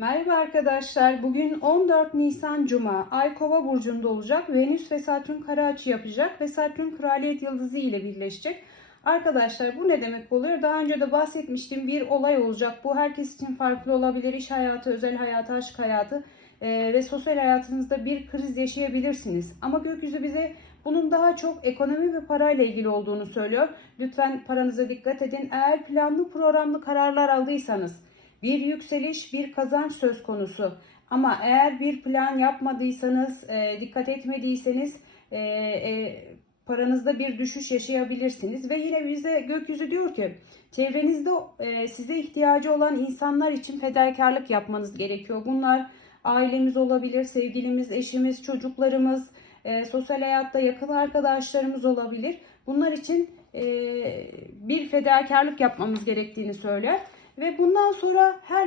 Merhaba arkadaşlar. Bugün 14 Nisan Cuma. Ay Kova burcunda olacak. Venüs ve Satürn kara açı yapacak ve Satürn kraliyet yıldızı ile birleşecek. Arkadaşlar bu ne demek oluyor? Daha önce de bahsetmiştim bir olay olacak. Bu herkes için farklı olabilir. İş hayatı, özel hayatı, aşk hayatı e, ve sosyal hayatınızda bir kriz yaşayabilirsiniz. Ama gökyüzü bize bunun daha çok ekonomi ve parayla ilgili olduğunu söylüyor. Lütfen paranıza dikkat edin. Eğer planlı programlı kararlar aldıysanız bir yükseliş, bir kazanç söz konusu. Ama eğer bir plan yapmadıysanız, e, dikkat etmediyseniz e, e, paranızda bir düşüş yaşayabilirsiniz. Ve yine bize gökyüzü diyor ki çevrenizde e, size ihtiyacı olan insanlar için fedakarlık yapmanız gerekiyor. Bunlar ailemiz olabilir, sevgilimiz, eşimiz, çocuklarımız, e, sosyal hayatta yakın arkadaşlarımız olabilir. Bunlar için e, bir fedakarlık yapmamız gerektiğini söyler. Ve bundan sonra her gün